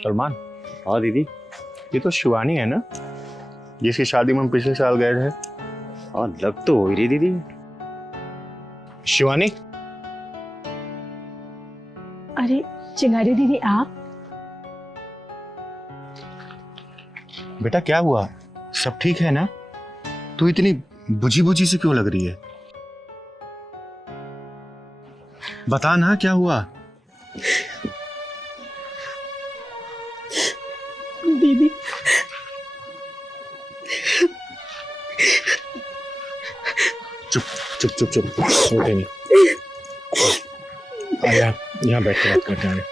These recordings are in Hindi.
सलमान, हाँ दीदी। ये तो शिवानी है ना, जिसकी शादी में हम पिछले साल गए थे? हाँ लग तो हो ही रही दीदी। शिवानी, अरे चिंगारी दीदी आप? बेटा क्या हुआ? सब ठीक है ना? तू इतनी बुझी बुझी से क्यों लग रही है? बता ना क्या हुआ? दीदी चुप चुप चुप चुप, उठे नहीं। आया, यहाँ बैठ के बात करते हैं।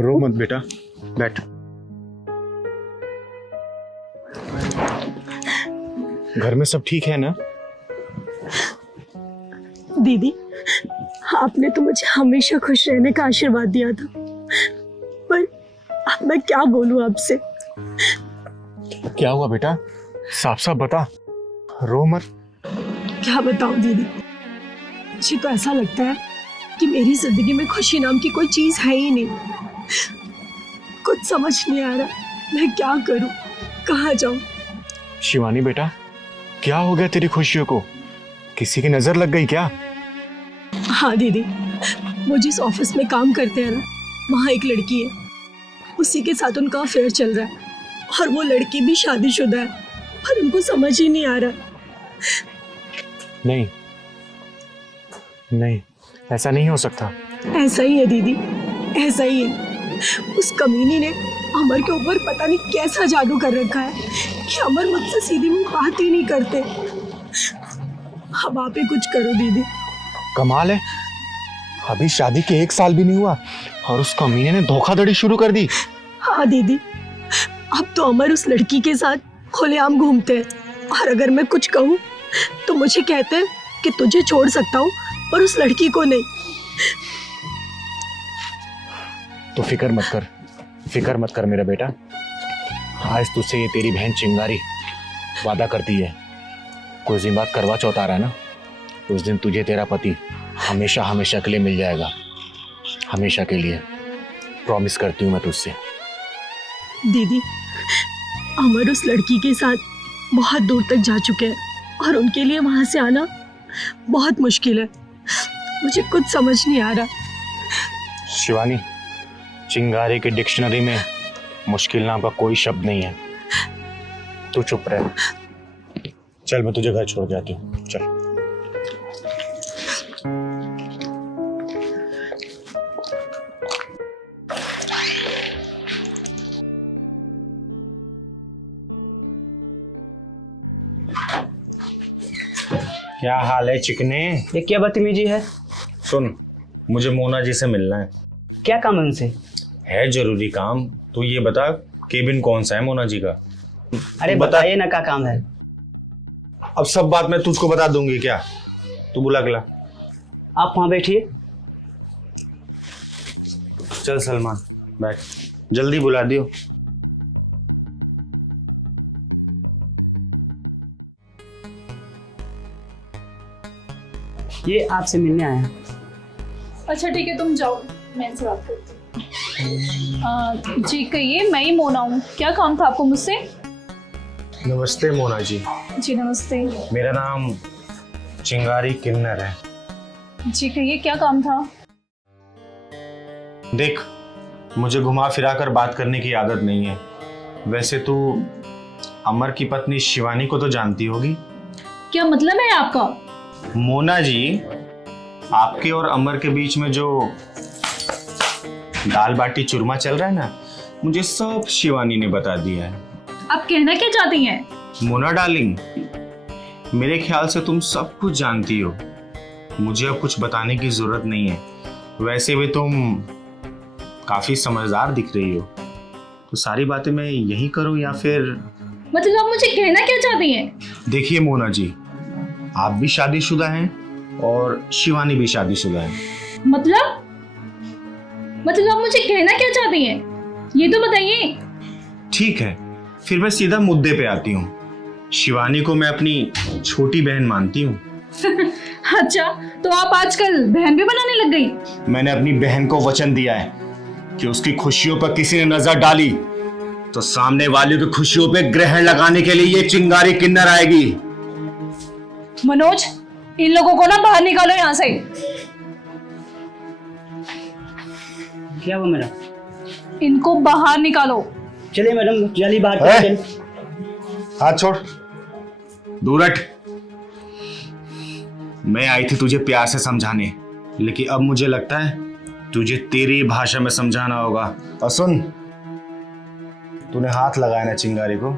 रो मत बेटा, बैठ। घर में सब ठीक है ना? दीदी आपने तो मुझे हमेशा खुश रहने का आशीर्वाद दिया था, पर अब मैं क्या बोलूं आपसे। क्या हुआ बेटा? साफ साफ बता, रो मत। क्या बताऊं दीदी, मुझे तो ऐसा लगता है कि मेरी जिंदगी में खुशी नाम की कोई चीज है ही नहीं। कुछ समझ नहीं आ रहा, मैं क्या करूं, कहाँ जाऊं। शिवानी बेटा, क्या हो गया तेरी खुशियों को? किसी की नजर लग गई क्या? हाँ दीदी, वो जिस ऑफिस में काम करते हैं ना, वहाँ एक लड़की है, उसी के साथ उनका अफेयर चल रहा है और वो लड़की भी शादीशुदा है, पर उनको समझ ही नहीं आ रहा। नहीं नहीं, ऐसा नहीं हो सकता। ऐसा ही है दीदी, ऐसा ही है। उस कमीनी ने अमर के ऊपर पता नहीं कैसा जादू कर रखा है कि अमर मुझसे सीधी मुंह बात ही नहीं करते। अब आप ही कुछ करो दीदी। कमाल है, अभी शादी के 1 साल भी नहीं हुआ और उस कमीने ने धोखाधड़ी शुरू कर दी। हाँ दीदी, अब तो अमर उस लड़की के साथ खुलेआम घूमते हैं और अगर मैं कुछ कहूँ तो मुझे कहते हैं कि तुझे छोड़ सकता हूँ पर उस लड़की को नहीं। तो फिक्र मत कर मेरा बेटा। आज तुझसे ये तेरी बहन चिंगारी वादा करती है, कुछ दिन बाद करवा चौथ आ रहा है ना, उस दिन तुझे तेरा पति हमेशा हमेशा के लिए मिल जाएगा, हमेशा के लिए। प्रॉमिस करती हूँ मैं तुझसे। दीदी अमर उस लड़की के साथ बहुत दूर तक जा चुके हैं और उनके लिए वहां से आना बहुत मुश्किल है। मुझे कुछ समझ नहीं आ रहा। शिवानी, चिंगारी की डिक्शनरी में मुश्किल नाम का कोई शब्द नहीं है। तू चुप रह। चल मैं तुझे घर छोड़ के आती हूँ, चल। क्या हाल है चिकने? ये क्या बदतमीजी है? सुन, मुझे मोना जी से मिलना है। क्या काम है उनसे? है जरूरी काम। तू ये बता, केबिन कौन सा है मोना जी का? अरे बताइए ना, क्या काम है? अब सब बात मैं तुझको बता दूंगी क्या? तू बुला के ला। आप वहाँ बैठिए। चल सलमान, बैठ, जल्दी बुला दियो। ये आपसे मिलने आया है। अच्छा ठीक है, तुम जाओ, मैं इनसे बात करती हूँ। जी कहिए, मैं ही मोना हूँ, क्या काम था आपको मुझसे? नमस्ते मोना जी। जी नमस्ते। मेरा नाम चिंगारी किन्नर है। जी कहिए, क्या काम था? देख, मुझे घुमा फिरा कर बात करने की आदत नहीं है। वैसे तू अमर की पत्नी शिवानी को तो जानती होगी। क्या मतलब है आपका? मोना जी, आपके और अमर के बीच में जो दाल बाटी चूरमा चल रहा है ना, मुझे सब शिवानी ने बता दिया है। आप कहना क्या चाहती हैं? मोना डार्लिंग, मेरे ख्याल से तुम सब कुछ जानती हो, मुझे अब कुछ बताने की जरूरत नहीं है। वैसे भी तुम काफी समझदार दिख रही हो, तो सारी बातें मैं यही करूं या फिर? मतलब आप मुझे कहना क्या चाहती हैं? देखिए मोना जी, आप भी शादीशुदा हैं और शिवानी भी शादीशुदा है। मतलब आप मुझे कहना क्या चाहती हैं, ये तो बताइए। ठीक है, फिर मैं सीधा मुद्दे पे आती हूँ। शिवानी को मैं अपनी छोटी बहन मानती हूँ। अच्छा, तो आप आजकल बहन भी बनाने लग गई? मैंने अपनी बहन को वचन दिया है कि उसकी खुशियों पर किसी ने नजर डाली तो सामने वाले की खुशियों पे ग्रहण लगाने के लिए ये चिंगारी किन्नर आएगी। मनोज, इन लोगों को ना बाहर निकालो यहाँ से। क्या हुआ मेरा? इनको बाहर निकालो। चलिए मैडम, जल्दी बाहर है? चलिए। हाथ छोड़, दूर हट। मैं आई थी तुझे प्यार से समझाने, लेकिन अब मुझे लगता है तुझे तेरी भाषा में समझाना होगा। और सुन, तूने हाथ लगाया ना चिंगारी को,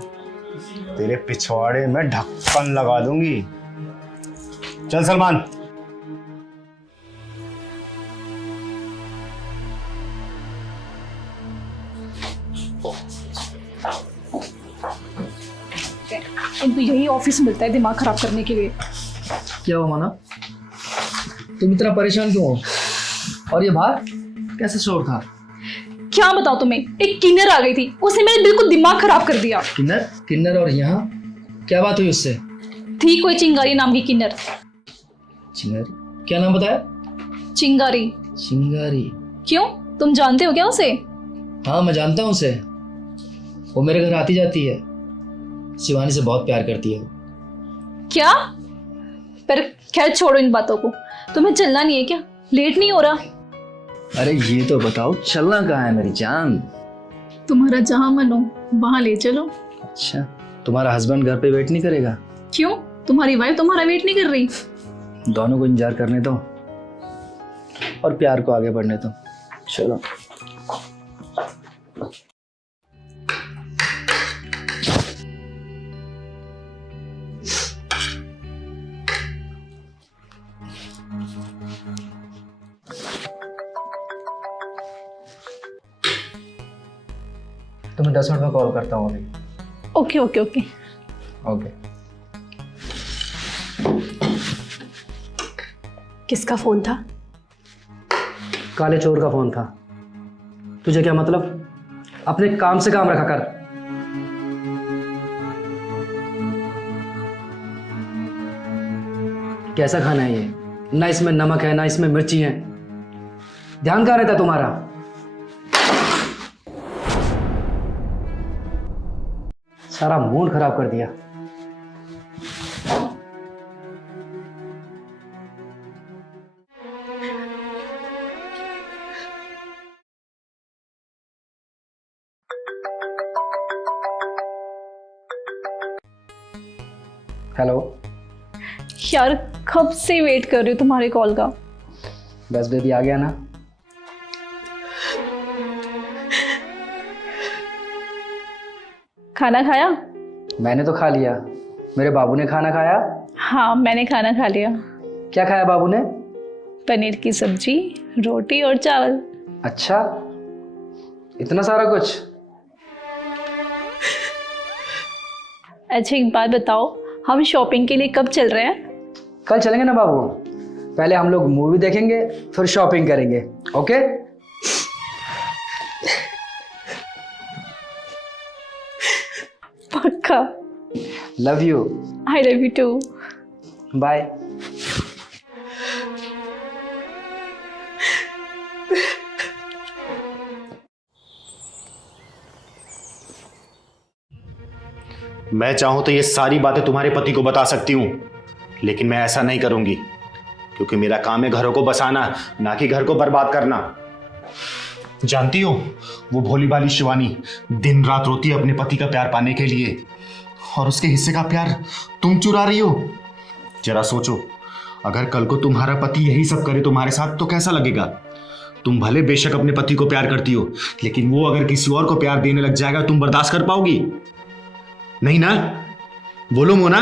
तेरे पिछवाड़े में ढक्कन लगा दूंगी। चल सलमान। इनको यही ऑफिस मिलता है दिमाग खराब करने के लिए। क्या हुआ माना, तुम इतना परेशान क्यों हो? और ये बाहर कैसे शोर था? क्या बताऊं तुम्हें, एक किन्नर आ गई थी, उसने मेरे बिल्कुल दिमाग खराब कर दिया। किन्नर? किन्नर? और यहाँ क्या बात हुई उससे? थी कोई चिंगारी नाम की किन्नर। चिंगारी? क्या नाम बताया? चिंगारी। चिंगारी? क्यों, तुम जानते हो क्या उसे? हाँ मैं जानता हूँ उसे, वो मेरे घर आती जाती है। शिवानी से बहुत प्यार करती है वो। क्या? पर खैर छोड़ो इन बातों को। तुम्हें चलना नहीं है क्या? लेट नहीं हो रहा? अरे ये तो बताओ, चलना कहाँ है मेरी जान? तुम्हारा जहां मन हो वहां ले चलो। अच्छा, तुम्हारा हस्बैंड घर पे वेट नहीं करेगा? क्यों, तुम्हारी वाइफ तुम्हारा वेट नहीं कर रही? दोनों को इंतजार करने दो और प्यार को आगे बढ़ने दो। चलो। तुम्हें 10 मिनट में कॉल करता हूँ अभी। Okay okay okay. ओके। किसका फोन था? काले चोर का फोन था। तुझे क्या मतलब? अपने काम से काम रखा कर। कैसा खाना है ये? ना इसमें नमक है ना इसमें मिर्ची है। ध्यान कहाँ रहता तुम्हारा? सारा मूड खराब कर दिया। हेलो। यार कब से वेट कर रही हूँ तुम्हारे कॉल का। बस बेबी आ गया ना? खाना खाया? मैंने तो खा लिया। मेरे बाबू ने खाना खाया? हाँ मैंने खाना खा लिया। क्या खाया बाबू ने? पनीर की सब्जी, रोटी और चावल। अच्छा, इतना सारा कुछ? अच्छा एक बात बताओ, हम शॉपिंग के लिए कब चल रहे हैं? कल चलेंगे ना बाबू। पहले हम लोग मूवी देखेंगे फिर शॉपिंग करेंगे। ओके? पक्का। Love you. I love you too. Bye. मैं चाहूं तो ये सारी बातें तुम्हारे पति को बता सकती हूं, लेकिन मैं ऐसा नहीं करूंगी क्योंकि मेरा काम है घरों को बसाना, ना कि घर को बर्बाद करना। जानती हो, वो भोली भाली शिवानी दिन रात रोती है अपने पति का प्यार पाने के लिए, और उसके हिस्से का प्यार तुम चुरा रही हो। जरा सोचो, अगर कल को तुम्हारा पति यही सब करे तुम्हारे साथ तो कैसा लगेगा? तुम भले बेशक अपने पति को प्यार करती हो, लेकिन वो अगर किसी और को प्यार देने लग जाएगा तुम बर्दाश्त कर पाओगी? नहीं ना? बोलो मोना।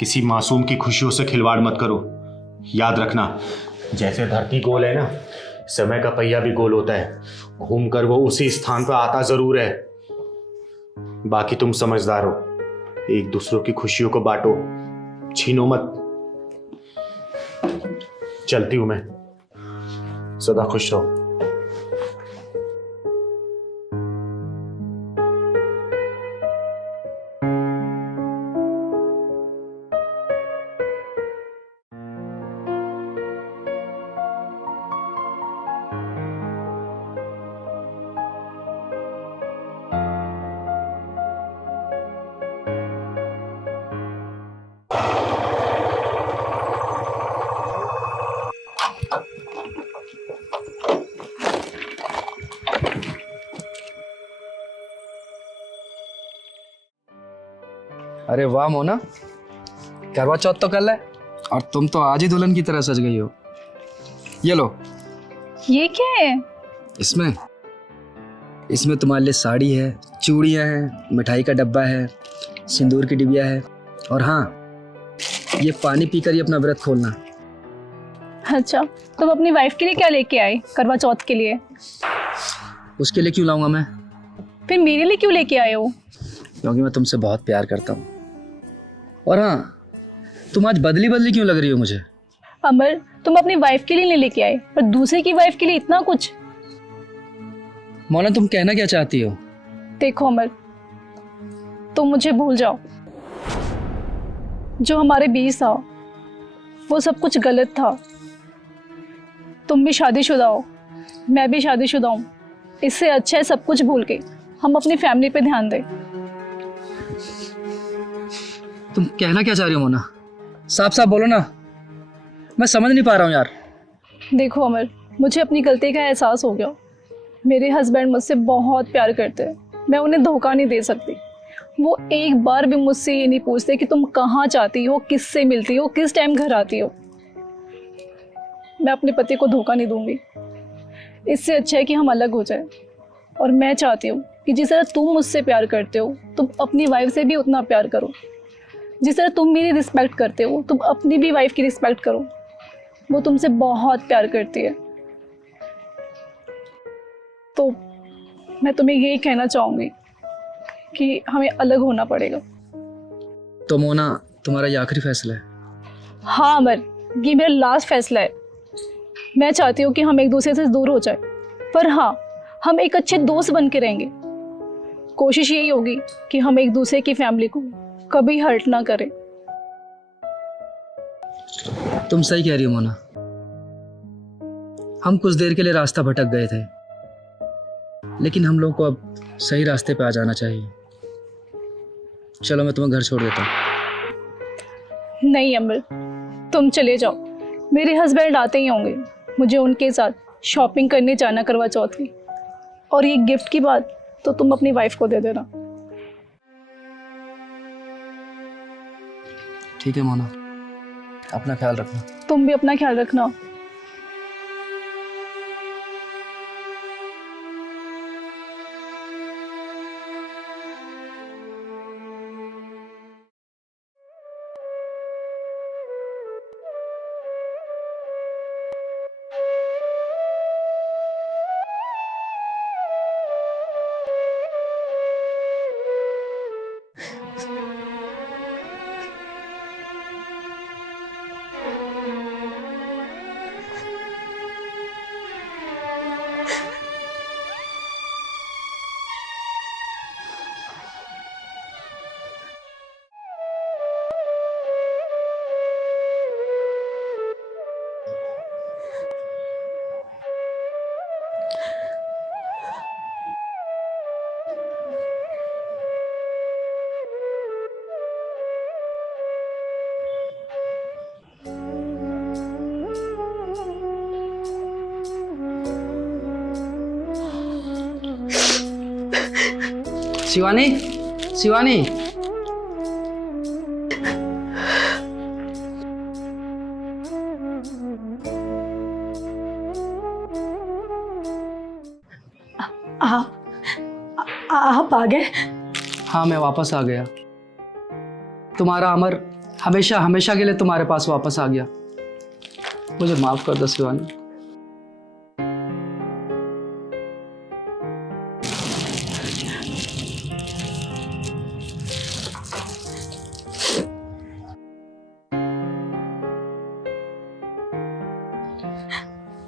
किसी मासूम की खुशियों से खिलवाड़ मत करो। याद रखना, जैसे धरती गोल है ना, समय का पहिया भी गोल होता है। घूमकर वो उसी स्थान पर आता जरूर है। बाकी तुम समझदार हो, एक दूसरों की खुशियों को बांटो, छीनो मत। चलती हूं मैं, सदा खुश रहो। अरे वाह मोना, करवा चौथ तो कल है और तुम तो आज ही दुल्हन की तरह सज गई हो। ये लो। ये क्या है? इसमें तुम्हारे लिए साड़ी है, चूड़ियाँ हैं, मिठाई का डब्बा है, सिंदूर की डिबिया है और हाँ, ये पानी पीकर ही अपना व्रत खोलना। अच्छा, तुम अपनी वाइफ के लिए क्या लेके आए करवा चौथ के लिए? उसके लिए क्यों लाऊंगा मैं? फिर मेरे लिए क्यों लेके आए हो? क्योंकि मैं तुमसे बहुत प्यार करता हूँ। और हाँ, तुम आज बदली बदली क्यों लग रही हो मुझे? अमर, तुम अपनी वाइफ के लिए नहीं लेके आए पर दूसरे की वाइफ के लिए इतना कुछ। मोना, तुम कहना क्या चाहती हो? देखो अमर, तुम मुझे भूल जाओ। जो हमारे बीच था वो सब कुछ गलत था। तुम भी शादीशुदा हो, मैं भी शादीशुदा हूँ। इससे अच्छा है सब कुछ भूल के हम अपनी फैमिली पे ध्यान दें। तुम कहना क्या चाह रही हो मोना? साफ साफ बोलो ना, मैं समझ नहीं पा रहा हूँ यार। देखो अमर, मुझे अपनी गलती का एहसास हो गया। मेरे हस्बैंड मुझसे बहुत प्यार करते हैं, मैं उन्हें धोखा नहीं दे सकती। वो एक बार भी मुझसे ये नहीं पूछते कि तुम कहाँ जाती हो, किससे मिलती हो, किस टाइम घर आती हो। मैं अपने पति को धोखा नहीं दूंगी। इससे अच्छा है कि हम अलग हो जाए। और मैं चाहती हूँ कि जिस तरह तुम मुझसे प्यार करते हो तुम अपनी वाइफ से भी उतना प्यार करो। जिस तरह तुम मेरी रिस्पेक्ट करते हो तुम अपनी भी वाइफ की रिस्पेक्ट करो। वो तुमसे बहुत प्यार करती है। तो मैं तुम्हें यही कहना चाहूँगी कि हमें अलग होना पड़ेगा। तो मोना, तुम्हारा ये आखिरी फैसला है? हाँ अमर, ये मेरा लास्ट फैसला है। मैं चाहती हूँ कि हम एक दूसरे से दूर हो जाए, पर हाँ, हम एक अच्छे दोस्त बन के रहेंगे। कोशिश यही होगी कि हम एक दूसरे की फैमिली को कभी हर्ट ना करें। तुम सही कह रही हो मोना। हम कुछ देर के लिए रास्ता भटक गए थे, लेकिन हम लोग को अब सही रास्ते पे आ जाना चाहिए। चलो, मैं तुम्हें घर छोड़ देता हूँ। नहीं अमर, तुम चले जाओ। मेरे हस्बैंड आते ही होंगे। मुझे उनके साथ शॉपिंग करने जाना करवा चौथ की। और ये गिफ्ट की बात तो तुम अपनी वाइफ को दे देना। ठीक है मोना, अपना ख्याल रखना। तुम भी अपना ख्याल रखना। शिवानी, शिवानी, आप आ गए? हाँ, मैं वापस आ गया। तुम्हारा अमर हमेशा हमेशा के लिए तुम्हारे पास वापस आ गया। मुझे माफ कर दो शिवानी।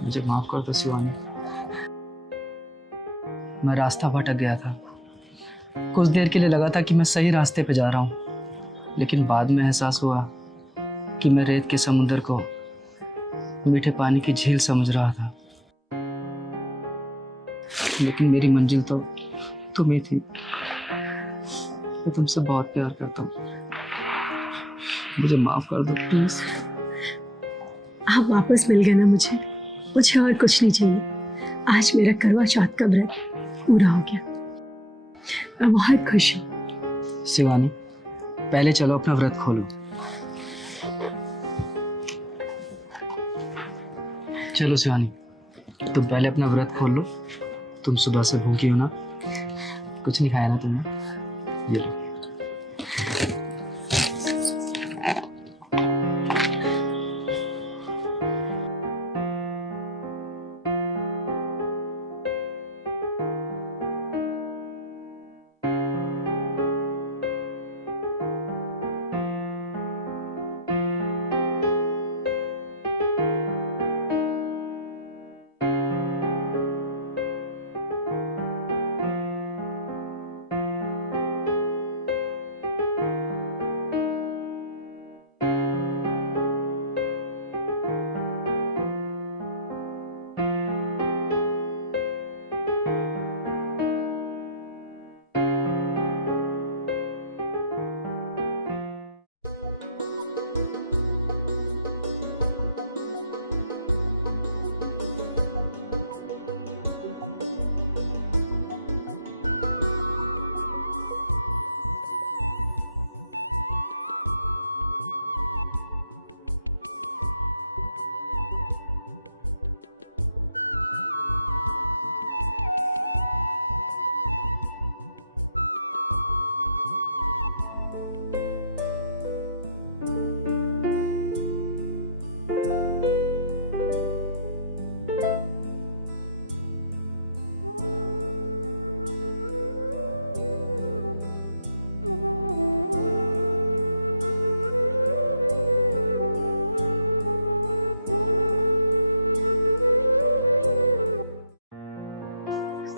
मुझे माफ कर दो शिवानी। मैं रास्ता भटक गया था। कुछ देर के लिए लगा था कि मैं सही रास्ते पे जा रहा हूँ, लेकिन बाद में एहसास हुआ कि मैं रेत के समुंदर को मीठे पानी की झील समझ रहा था। लेकिन मेरी मंजिल तो तुम ही थी। मैं तुमसे बहुत प्यार करता हूँ। मुझे माफ कर दो प्लीज। आप वापस मिल गए ना मुझे और कुछ नहीं चाहिए। आज मेरा करवा चौथ का व्रत पूरा हो गया। मैं बहुत खुश हूँ। शिवानी, पहले चलो अपना व्रत खोलो। चलो शिवानी, तुम पहले अपना व्रत खोल लो। तुम सुबह से भूखी हो ना, कुछ नहीं खाया ना तुमने। ये लो।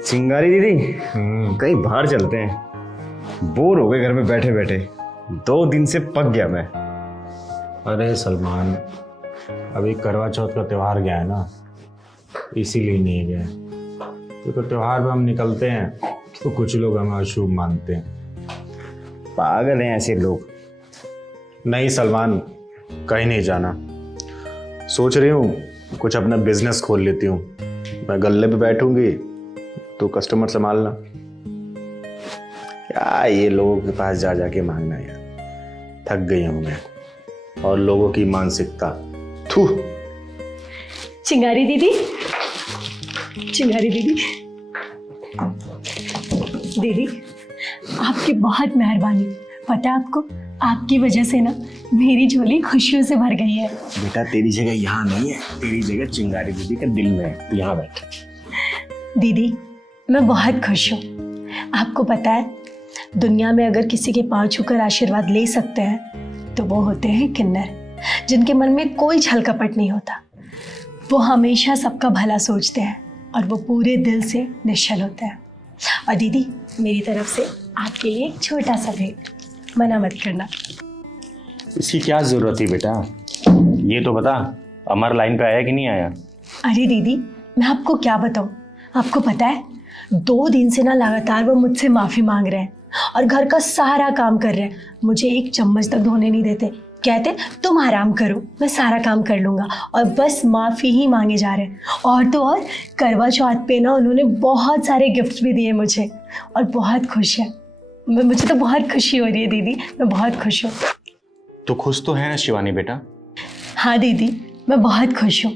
चिंगारी दीदी, कहीं बाहर चलते हैं। बोर हो गए घर में बैठे बैठे। 2 दिन से पक गया मैं। अरे सलमान, अभी करवा चौथ का त्यौहार गया है ना, इसीलिए नहीं गए। क्योंकि त्यौहार पे हम निकलते हैं तो कुछ लोग हमें अशुभ मानते हैं। पागल हैं ऐसे लोग। नहीं सलमान, कहीं नहीं जाना। सोच रही हूँ कुछ अपना बिजनेस खोल लेती हूँ। मैं गल्ले पे बैठूंगी तो कस्टमर संभालना। क्या ये लोगों के पास जा जाके मांगना यार, थक गई हूँ मैं। और लोगों की मानसिकता, थू। चिंगारी दीदी, चिंगारी दीदी, दीदी आपकी बहुत मेहरबानी। पता है आपको, आपकी वजह से ना मेरी झोली खुशियों से भर गई है। बेटा तेरी जगह यहाँ नहीं है, तेरी जगह चिंगारी दीदी के दिल में है। तू यहाँ बैठ। दीदी मैं बहुत खुश हूँ। आपको पता है, दुनिया में अगर किसी के पाँव छूकर आशीर्वाद ले सकते हैं तो वो होते हैं किन्नर, जिनके मन में कोई छल कपट नहीं होता। वो हमेशा सबका भला सोचते हैं और वो पूरे दिल से निश्चल होते हैं। और दीदी मेरी तरफ से आपके लिए एक छोटा सा भेंट, मना मत करना। इसकी क्या जरूरत थी बेटा? ये तो बता, अमर लाइन पे आया कि नहीं आया? अरे दीदी मैं आपको क्या बताऊँ, आपको पता है 2 दिन से ना लगातार वो मुझसे माफ़ी मांग रहे हैं और घर का सारा काम कर रहे हैं। मुझे एक चम्मच तक धोने नहीं देते। कहते तुम आराम करो, मैं सारा काम कर लूँगा, और बस माफ़ी ही मांगे जा रहे हैं। और तो और करवा चौथ पे ना उन्होंने बहुत सारे गिफ्ट्स भी दिए मुझे, और बहुत खुश है। मुझे तो बहुत खुशी हो रही है दीदी, मैं बहुत खुश हूँ। तो खुश तो है ना शिवानी बेटा? हाँ दीदी मैं बहुत खुश हूँ।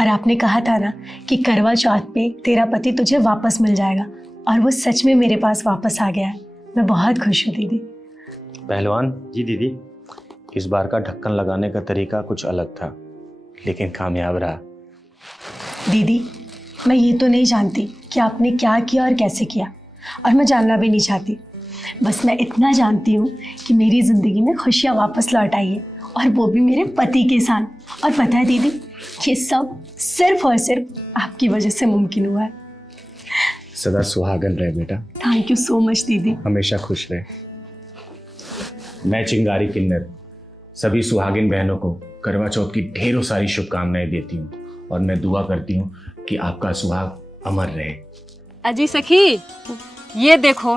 और आपने कहा था ना कि करवा चौथ पे तेरा पति तुझे वापस मिल जाएगा, और वो सच में मेरे पास वापस आ गया है। मैं बहुत खुश हूँ दीदी। पहलवान जी दीदी। इस बार का ढक्कन लगाने का तरीका कुछ अलग था, लेकिन कामयाब रहा। दीदी मैं ये तो नहीं जानती कि आपने क्या किया और कैसे किया, और मैं जानना भी नहीं चाहती। बस मैं इतना जानती हूँ कि मेरी ज़िंदगी में खुशियाँ वापस लौट आई है, और वो भी मेरे पति के साथ। और पता है दीदी, ये सब सिर्फ और सिर्फ आपकी वजह से मुमकिन हुआ है। सदा सुहागन रहे बेटा। थैंक यू सो मच दीदी। हमेशा खुश रहे। मैं चिंगारी किन्नर सभी सुहागिन बहनों को करवा चौथ की ढेरों सारी शुभकामनाएं देती हूँ, और मैं दुआ करती हूँ कि आपका सुहाग अमर रहे। अजी सखी, ये देखो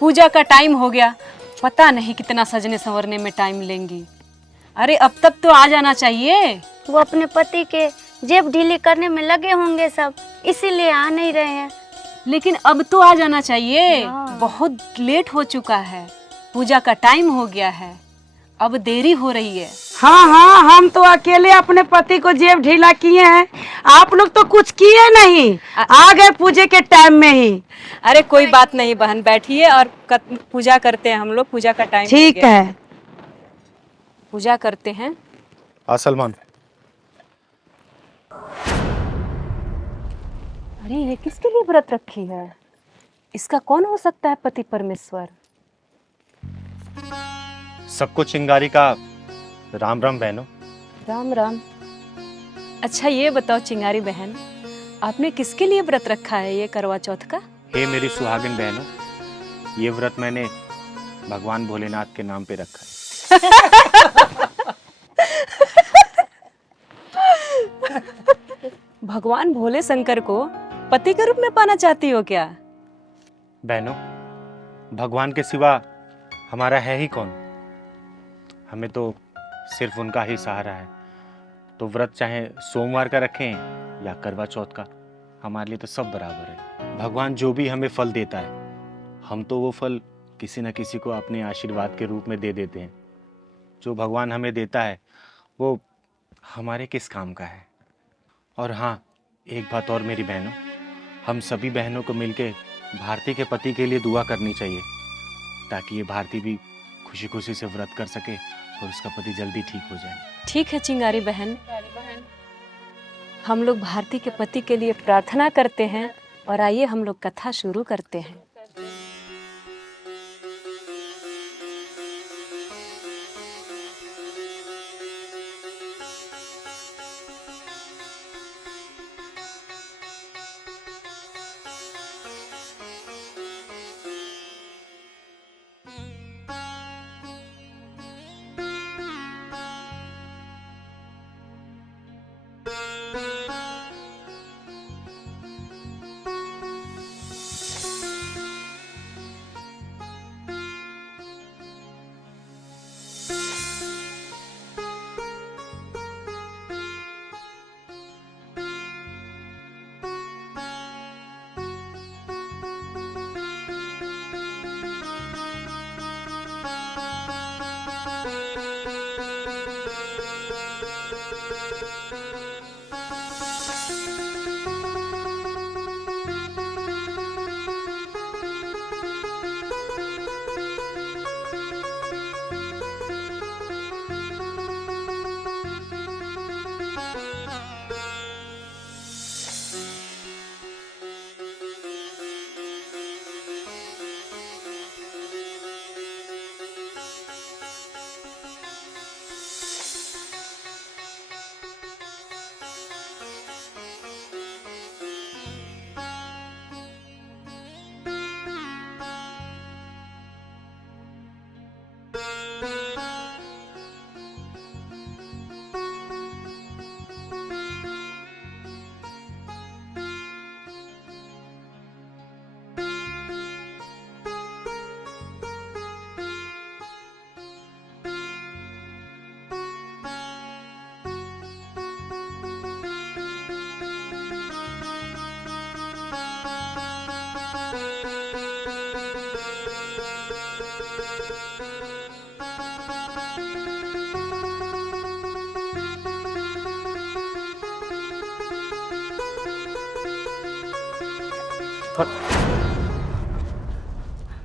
पूजा का टाइम हो गया। पता नहीं कितना सजने संवरने में टाइम लेंगी। अरे अब तक तो आ जाना चाहिए। वो अपने पति के जेब ढीली करने में लगे होंगे सब, इसीलिए आ नहीं रहे हैं। लेकिन अब तो आ जाना चाहिए, हाँ। बहुत लेट हो चुका है। पूजा का टाइम हो गया है, अब देरी हो रही है। हाँ हाँ, हम तो अकेले अपने पति को जेब ढीला किए हैं, आप लोग तो कुछ किए नहीं, आ गए पूजे के टाइम में ही। अरे कोई बात नहीं बहन, बैठिए और पूजा करते हैं हम लोग। पूजा का टाइम ठीक है, पूजा करते हैं। सलमान, अरे ये किसके लिए व्रत रखी है? इसका कौन हो सकता है पति परमेश्वर? सबको चिंगारी का राम राम बहनों। राम राम। अच्छा ये बताओ चिंगारी बहन, आपने किसके लिए व्रत रखा है ये करवा चौथ का? हे मेरी सुहागिन बहनों, ये व्रत मैंने भगवान भोलेनाथ के नाम पे रखा है। भगवान भोले शंकर को पति के रूप में पाना चाहती हो क्या? बहनों, भगवान के सिवा हमारा है ही कौन? हमें तो सिर्फ उनका ही सहारा है। तो व्रत चाहे सोमवार का रखें या करवा चौथ का, हमारे लिए तो सब बराबर है। भगवान जो भी हमें फल देता है, हम तो वो फल किसी न किसी को अपने आशीर्वाद के रूप में दे देते हैं। जो भगवान हमें देता है वो हमारे किस काम का है। और हाँ, एक बात और मेरी बहनों, हम सभी बहनों को मिलके भारती के पति के लिए दुआ करनी चाहिए, ताकि ये भारती भी खुशी खुशी से व्रत कर सके और उसका पति जल्दी ठीक हो जाए। ठीक है चिंगारी बहन, हम लोग भारती के पति के लिए प्रार्थना करते हैं और आइए हम लोग कथा शुरू करते हैं।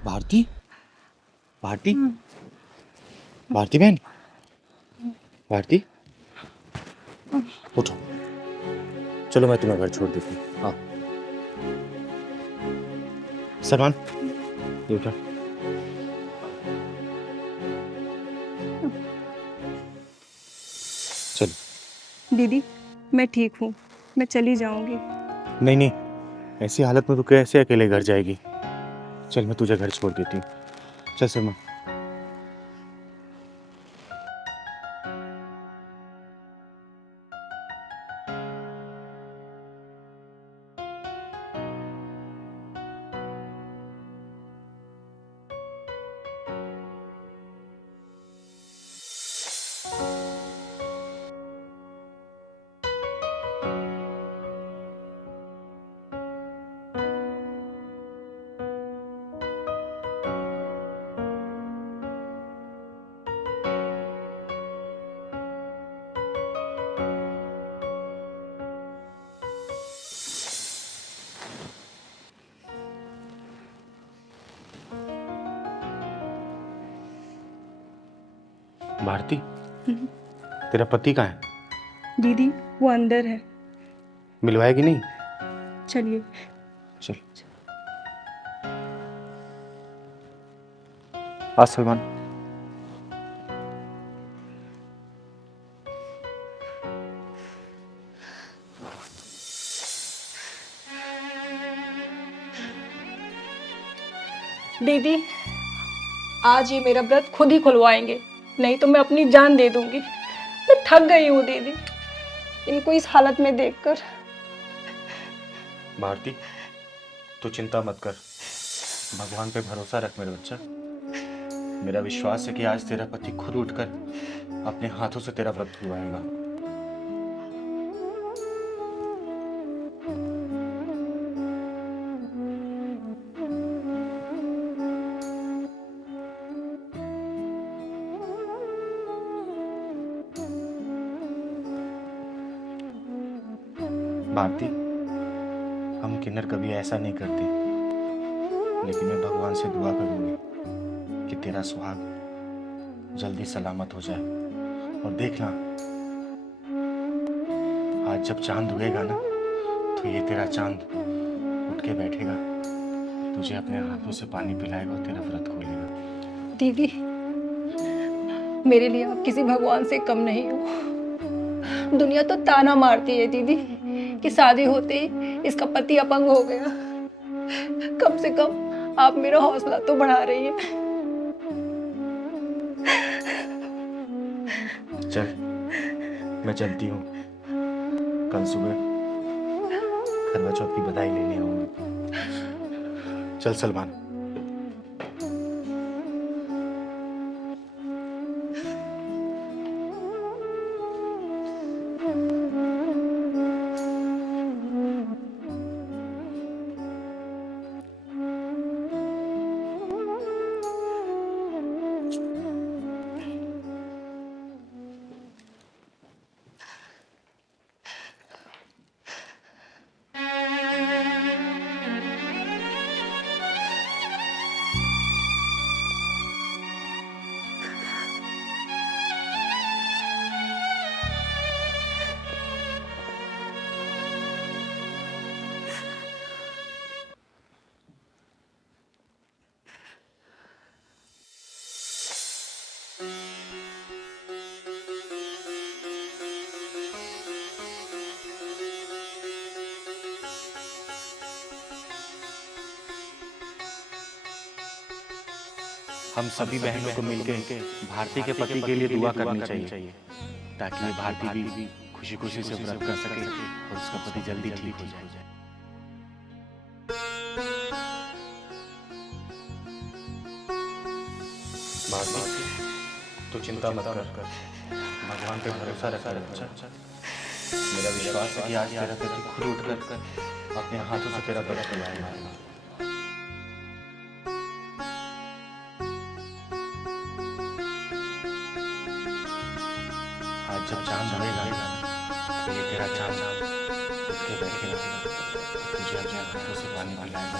भारती, भारती, भारती बहन, भारती, उठो, चलो मैं तुम्हें घर छोड़ देती हूँ। हाँ सलमान, ये उठा। चलो। दीदी मैं ठीक हूँ, मैं चली जाऊंगी। नहीं नहीं, ऐसी हालत में तू कैसे अकेले घर जाएगी? चल मैं तुझे घर छोड़ देती हूँ। चल सलमान। भारती, तेरा पति कहाँ है? दीदी वो अंदर है, मिलवाएगी नहीं? चलिए। चल। आ सलमान। दीदी आज ये मेरा व्रत खुद ही खुलवाएंगे, नहीं तो मैं अपनी जान दे दूंगी। मैं थक गई हूँ दीदी इनको इस हालत में देखकर। भारती, तू चिंता मत कर, भगवान पे भरोसा रख मेरे बच्चा। मेरा विश्वास है कि आज तेरा पति खुद उठकर अपने हाथों से तेरा व्रत खुलवाएगा। भारती, हम किन्नर कभी ऐसा नहीं करते, लेकिन मैं भगवान से दुआ करूंगी कि तेरा सुहाग जल्दी सलामत हो जाए। और देखना, आज जब चांद उगेगा ना, तो ये तेरा चांद उठ के बैठेगा, तुझे अपने हाथों से पानी पिलाएगा और तेरा व्रत खोलेगा। दीदी मेरे लिए आप किसी भगवान से कम नहीं हो। दुनिया तो ताना मारती है दीदी कि शादी होते ही इसका पति अपंग हो गया। कम से कम आप मेरा हौसला तो बढ़ा रही हैं। चल, मैं चलती हूँ, कल सुबह करवा चौथ की बधाई लेने आऊंगी। चल सलमान। हम सभी बहनों को मिलकर भारती के पति के लिए दुआ करनी चाहिए, ताकि ये भारती भी खुशी खुशी से व्रत कर सके और उसका पति जल्दी ठीक हो जाए। भारती, तू चिंता मत कर, भगवान पे भरोसा रख बच्चा। मेरा विश्वास है कि आज तेरा पति खुद उठकर अपने हाथों से तेरा व्रत खुलवाएगा। आज जब चांद उड़ेगा तो ये तेरा चांद उठ के बैठेगा, तुझे अपने हाथों से पानी पिलाएगा।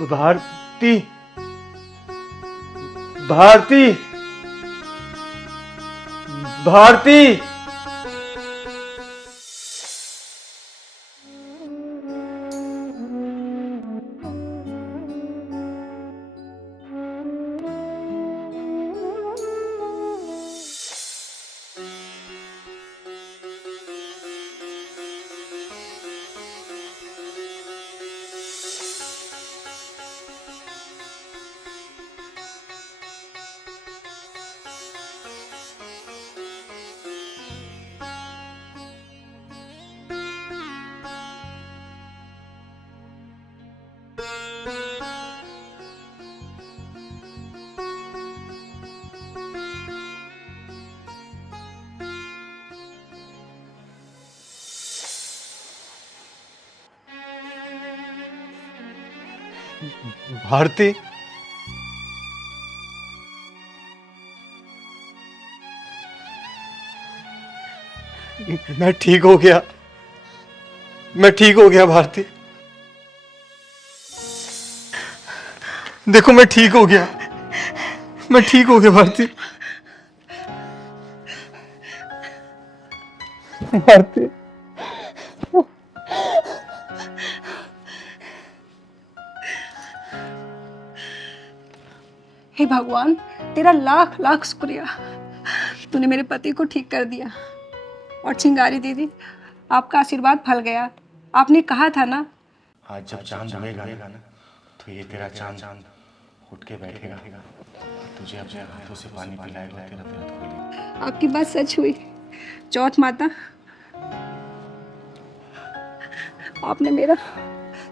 भारती भारती भारती भारती मैं ठीक हो गया, मैं ठीक हो गया भारती। देखो मैं ठीक हो गया, मैं ठीक हो गया भारती। भारती हे भगवान, तेरा लाख लाख शुक्रिया, तूने मेरे पति को ठीक कर दिया। और चिंगारी दीदी, आपका आशीर्वाद फल गया। आपने कहा था ना, आज जब चांद उगेगा ना तो ये तेरा चांद उठ के बैठेगा, तुझे अपने हाथों से पानी पिलाएगा, तेरा दर्द खोलेगा। आपकी बात सच हुई। चौथ माता, आपने मेरा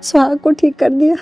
सुहाग को ठीक कर दिया।